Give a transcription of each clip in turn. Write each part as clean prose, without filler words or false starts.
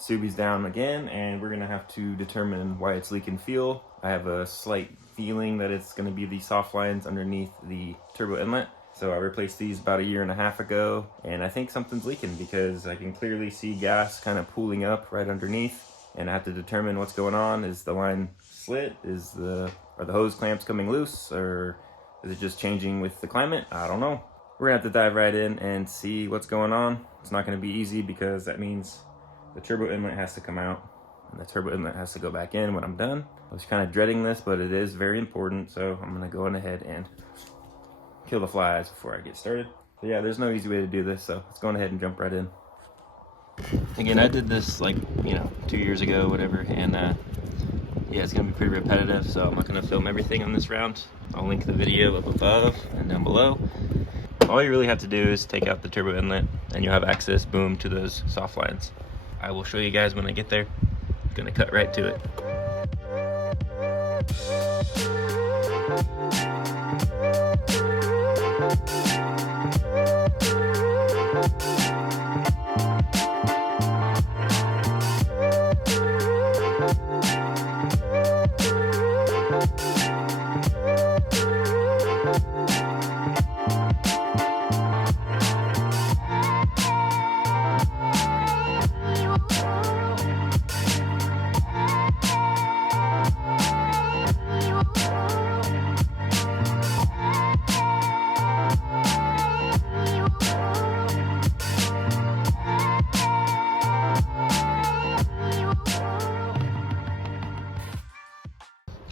Subi's down again, and we're gonna have to determine why it's leaking fuel. I have a slight feeling that it's gonna be the soft lines underneath the turbo inlet. So I replaced these about 1.5 years ago, and I think something's leaking because I can clearly see gas kind of pooling up right underneath, and I have to determine what's going on. Is the line slit? Are the hose clamps coming loose, or is it just changing with the climate? I don't know. We're gonna have to dive right in and see what's going on. It's not gonna be easy because that means the turbo inlet has to come out and the turbo inlet has to go back in when I'm done. I was kind of dreading this, but it is very important, so I'm gonna go on ahead and kill the flies before I get started. So yeah, there's no easy way to do this, so let's go on ahead and jump right in. Again, I did this like, 2 years ago, whatever, and yeah, it's gonna be pretty repetitive, so I'm not gonna film everything on this round. I'll link the video up above and down below. All you really have to do is take out the turbo inlet and you'll have access, boom, to those soft lines. I will show you guys when I get there. I'm gonna cut right to it.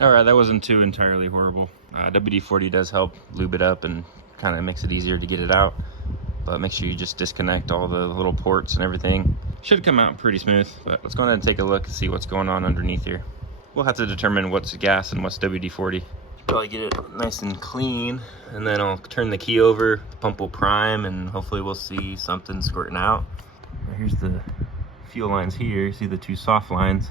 Alright, that wasn't too entirely horrible. WD-40 does help lube it up and kind of makes it easier to get it out. But make sure you just disconnect all the little ports and everything. Should come out pretty smooth, but let's go ahead and take a look and see what's going on underneath here. We'll have to determine what's gas and what's WD-40. Probably get it nice and clean, and then I'll turn the key over, the pump will prime, and hopefully we'll see something squirting out. Here's the fuel lines here. See the two soft lines.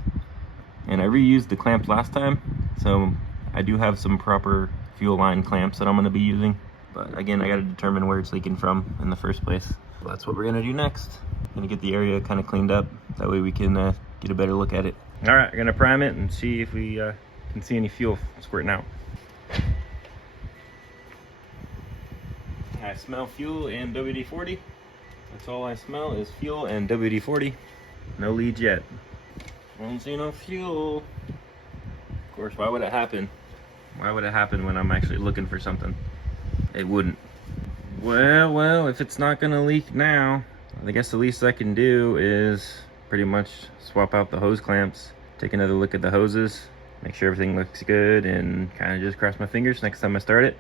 And I reused the clamps last time, so I do have some proper fuel line clamps that I'm gonna be using. But again, I gotta determine where it's leaking from in the first place. So that's what we're gonna do next. Gonna get the area kind of cleaned up. That way we can get a better look at it. All right, gonna prime it and see if we can see any fuel squirting out. I smell fuel and WD-40. That's all I smell is fuel and WD-40. No leads yet. I don't see no fuel. Of course, why would it happen? Why would it happen when I'm actually looking for something? It wouldn't. Well, if it's not gonna leak now, I guess the least I can do is pretty much swap out the hose clamps, take another look at the hoses, make sure everything looks good, and kind of just cross my fingers next time I start it.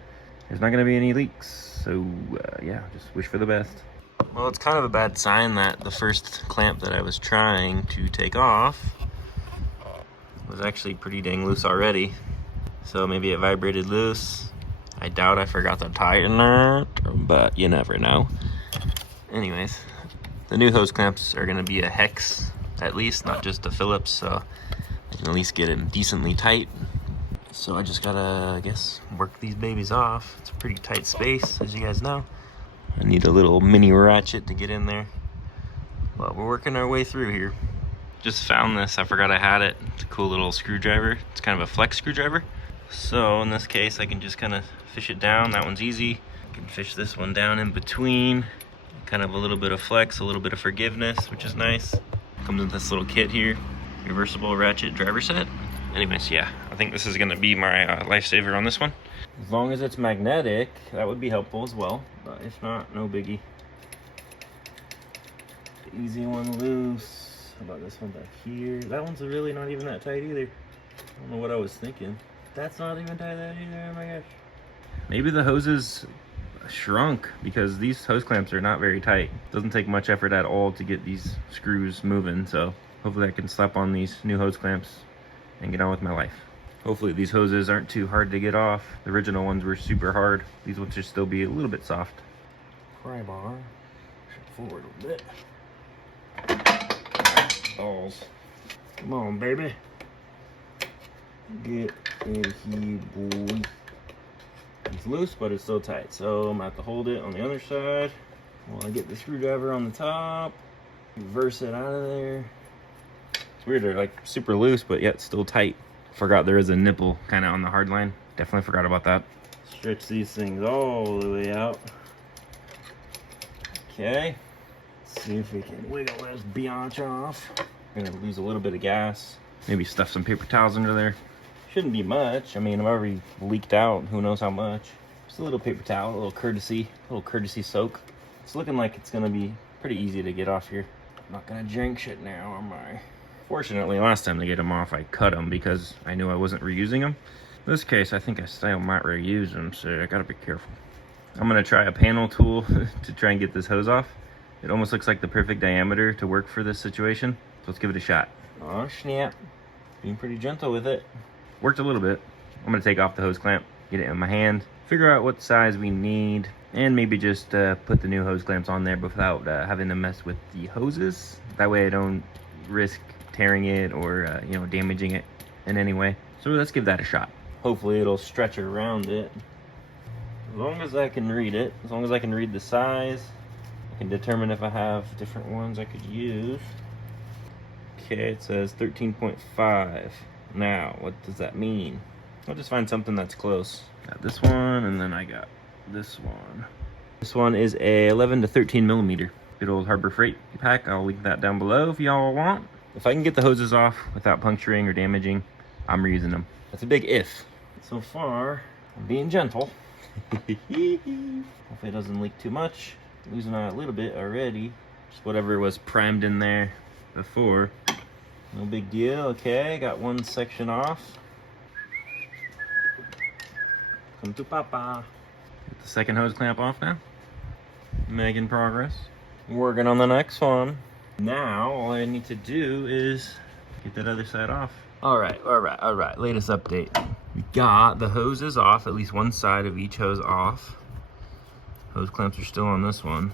There's not gonna be any leaks, so yeah, just wish for the best. Well, it's kind of a bad sign that the first clamp that I was trying to take off was actually pretty dang loose already. So maybe it vibrated loose. I doubt I forgot to tighten it, but you never know. Anyways, the new hose clamps are gonna be a hex at least, not just a Phillips, so I can at least get them decently tight. So I just gotta, I guess, work these babies off. It's a pretty tight space, as you guys know. I need a little mini ratchet to get in there. Well, we're working our way through here. Just found this, I forgot I had it. It's a cool little screwdriver. It's kind of a flex screwdriver. So in this case, I can just kind of fish it down. That one's easy. I can fish this one down in between. Kind of a little bit of flex, a little bit of forgiveness, which is nice. Comes with this little kit here. Reversible ratchet driver set. Anyways, yeah, I think this is gonna be my lifesaver on this one. As long as it's magnetic, that would be helpful as well. But if not, no biggie. The easy one loose. How about this one back here? That one's really not even that tight either. I don't know what I was thinking. That's not even tight that either, oh my gosh. Maybe the hoses shrunk because these hose clamps are not very tight. Doesn't take much effort at all to get these screws moving, so hopefully I can slap on these new hose clamps and get on with my life. Hopefully these hoses aren't too hard to get off. The original ones were super hard. These ones should still be a little bit soft. Pry bar, shift forward a little bit. Balls. Come on, baby. Get in here, boy. It's loose, but it's still tight, so I'm gonna have to hold it on the other side while I get the screwdriver on the top, reverse it out of there, weird, they're like super loose, but yet still tight. Forgot there is a nipple kind of on the hard line. Definitely forgot about that. Stretch these things all the way out. Okay. Let's see if we can wiggle this biatch off. I'm gonna lose a little bit of gas. Maybe stuff some paper towels under there. Shouldn't be much. I mean, I've already leaked out who knows how much. Just a little paper towel, a little courtesy soak. It's looking like it's gonna be pretty easy to get off here. I'm not gonna jinx it now, am I? Fortunately, last time to get them off, I cut them because I knew I wasn't reusing them. In this case, I think I still might reuse them, so I gotta be careful. I'm gonna try a panel tool to try and get this hose off. It almost looks like the perfect diameter to work for this situation. So let's give it a shot. Oh snap, being pretty gentle with it. Worked a little bit. I'm gonna take off the hose clamp, get it in my hand, figure out what size we need, and maybe just put the new hose clamps on there without having to mess with the hoses. That way I don't risk tearing it or you know, damaging it in any way. So let's give that a shot. Hopefully it'll stretch around it. As long as I can read it, as long as I can read the size, I can determine if I have different ones I could use. Okay, it says 13.5. Now, what does that mean? I'll just find something that's close. Got this one, and then I got this one. This one is a 11 to 13 millimeter. Good old Harbor Freight pack. I'll link that down below if y'all want. If I can get the hoses off without puncturing or damaging, I'm reusing them. That's a big if. So far, I'm being gentle. Hopefully it doesn't leak too much. I'm losing out a little bit already. Just whatever was primed in there before. No big deal. Okay, got one section off. Come to Papa. Get the second hose clamp off now. Making progress. Working on the next one. Now, all I need to do is get that other side off. All right. Latest update. We got the hoses off, at least one side of each hose off. Hose clamps are still on this one.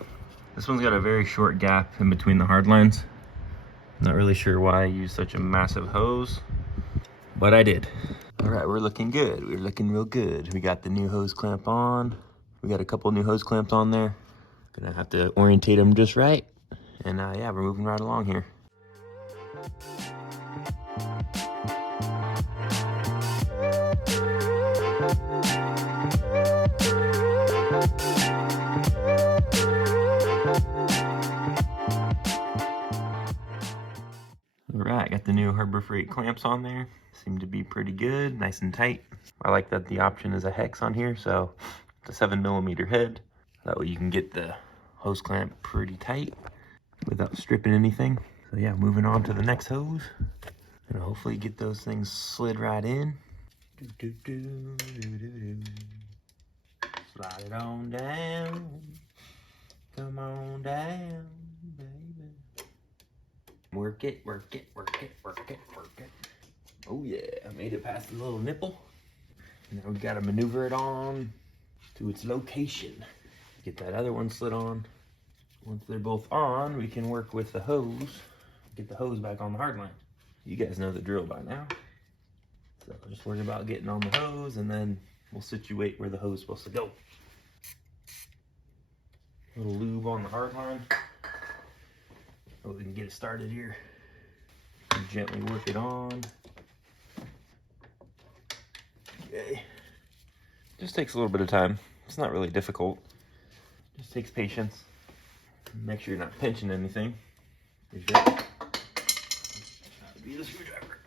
This one's got a very short gap in between the hard lines. Not really sure why I used such a massive hose, but I did. All right, we're looking good. We're looking real good. We got the new hose clamp on. We got a couple new hose clamps on there. Gonna have to orientate them just right. And yeah, we're moving right along here. Alright, got the new Harbor Freight clamps on there. Seem to be pretty good, nice and tight. I like that the option is a hex on here, so it's a 7 millimeter head. That way you can get the hose clamp pretty tight without stripping anything. So yeah, moving on to the next hose. And hopefully get those things slid right in. Slide it on down. Come on down, baby. Work it. Oh yeah, I made it past the little nipple. Now we gotta maneuver it on to its location. Get that other one slid on. Once they're both on, we can work with the hose. Get the hose back on the hard line. You guys know the drill by now. So just worry about getting on the hose, and then we'll situate where the hose is supposed to go. A little lube on the hard line. So we can get it started here. Gently work it on. Okay. Just takes a little bit of time. It's not really difficult. Just takes patience. Make sure you're not pinching anything. Here's your be the screwdriver.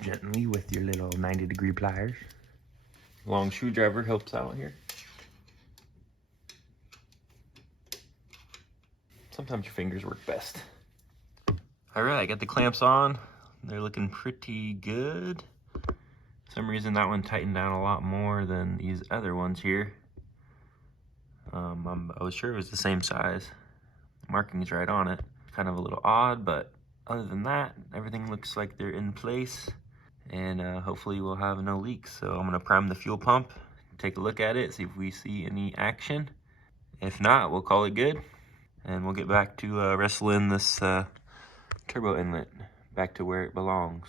Gently with your little 90-degree pliers. Long screwdriver helps out here. Sometimes your fingers work best. All right, I got the clamps on. They're looking pretty good. For some reason that one tightened down a lot more than these other ones here. I was sure it was the same size. The marking's right on it. Kind of a little odd, but other than that, everything looks like they're in place. And hopefully we'll have no leaks. So I'm gonna prime the fuel pump, take a look at it, see if we see any action. If not, we'll call it good. And we'll get back to wrestling this turbo inlet back to where it belongs.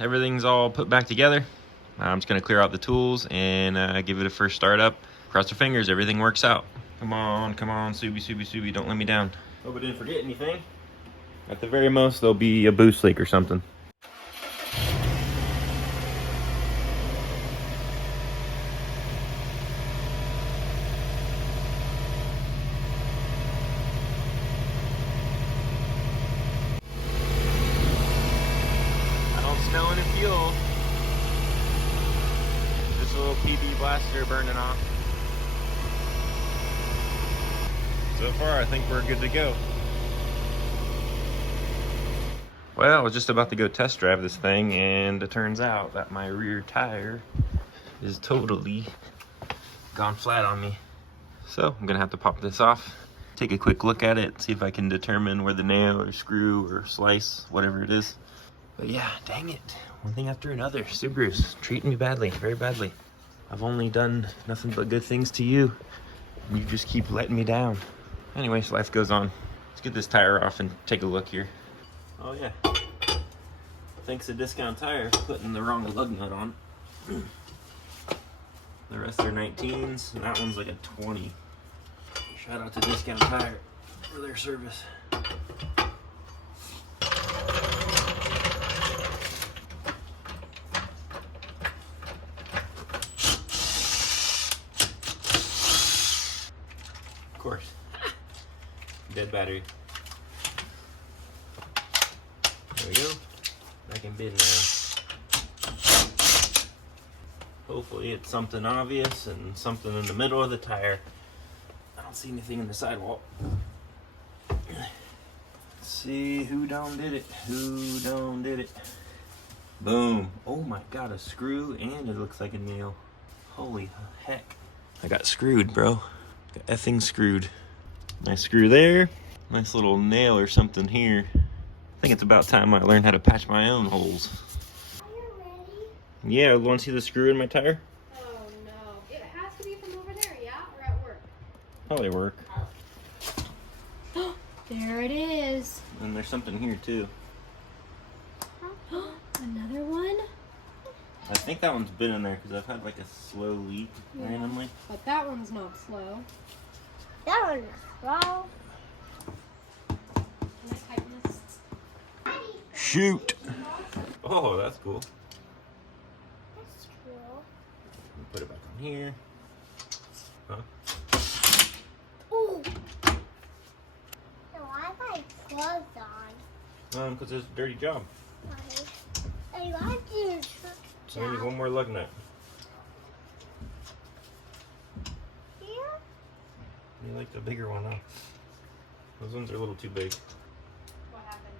everything's all put back together. I'm just gonna clear out the tools and give it a first start up. Cross our fingers, everything works out. Come on, Subi, don't let me down. Hope I didn't forget anything. At the very most, there'll be a boost leak or something. I don't smell any fuel. Just a little PB blaster burning off. So far, I think we're good to go. Well, I was just about to go test drive this thing, and it turns out that my rear tire is totally gone flat on me. So I'm gonna have to pop this off, take a quick look at it, see if I can determine where the nail or screw or slice, whatever it is. But yeah, dang it. One thing after another. Subaru's treating me badly, very badly. I've only done nothing but good things to you, and you just keep letting me down. Anyways, life goes on. Let's get this tire off and take a look here. Oh yeah, thanks to Discount Tire for putting the wrong lug nut on. The rest are 19s, and that one's like a 20. Shout out to Discount Tire for their service. Of course. Dead battery. There we go. Back in bid now. Hopefully it's something obvious and something in the middle of the tire. I don't see anything in the sidewall. Let's see who done did it. Who done did it? Boom. Oh my god, a screw and it looks like a nail. Holy heck. I got screwed, bro. Got effing screwed. Nice screw there. Nice little nail or something here. I think it's about time I learn how to patch my own holes. Are you ready? Yeah, want to see the screw in my tire? Oh no. It has to be from over there, yeah? Or at work? Probably work. Oh. There it is. And there's something here too. Another one? I think that one's been in there because I've had like a slow leak randomly. But that one's not slow. That one is slow. Can I tighten this? Shoot! Oh, that's cool. That's cool. Put it back on here. Huh? Ooh. No, I have my clothes on. Because it's a dirty job. I want to So I need one more lug nut. here. You like the bigger one, huh? Those ones are a little too big. What happened?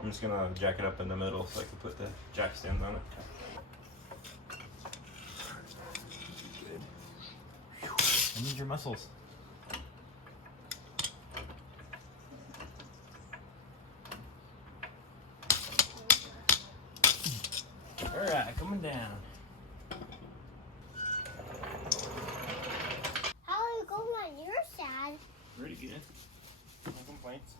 I'm just gonna jack it up in the middle so I can put the jack stands on it. Good. I need your muscles. Alright, coming down. How are you going on your side? Pretty good. No complaints.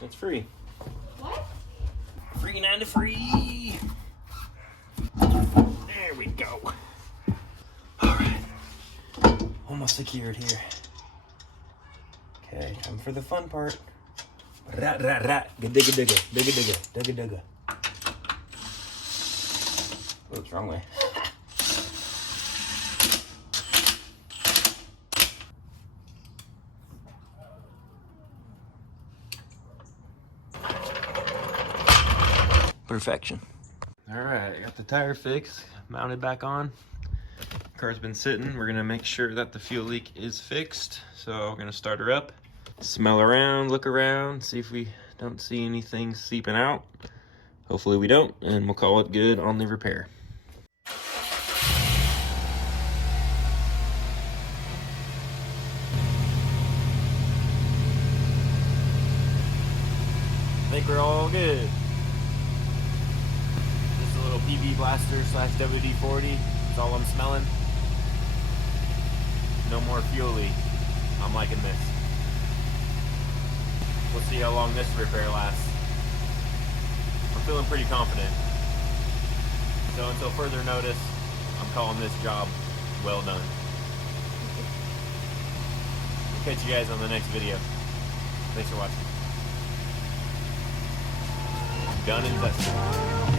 It's free. What? Free 9 to free. There we go. Alright. Almost secured here. Okay, time for the fun part. Rat, rat, rat. Digga, digga, digga, digga, digga, digga. Oops, wrong way. Perfection. All right, I got the tire fixed, mounted back on. Car's been sitting. We're gonna make sure that the fuel leak is fixed. So we're gonna start her up, smell around, look around, see if we don't see anything seeping out. Hopefully we don't, and we'll call it good on the repair. I think we're all good. Just a little PB blaster slash WD-40. That's all I'm smelling. No more fuel leak. I'm liking this. We'll see how long this repair lasts. I'm feeling pretty confident. So until further notice, I'm calling this job well done. We'll catch you guys on the next video. Thanks for watching. Done and dusted.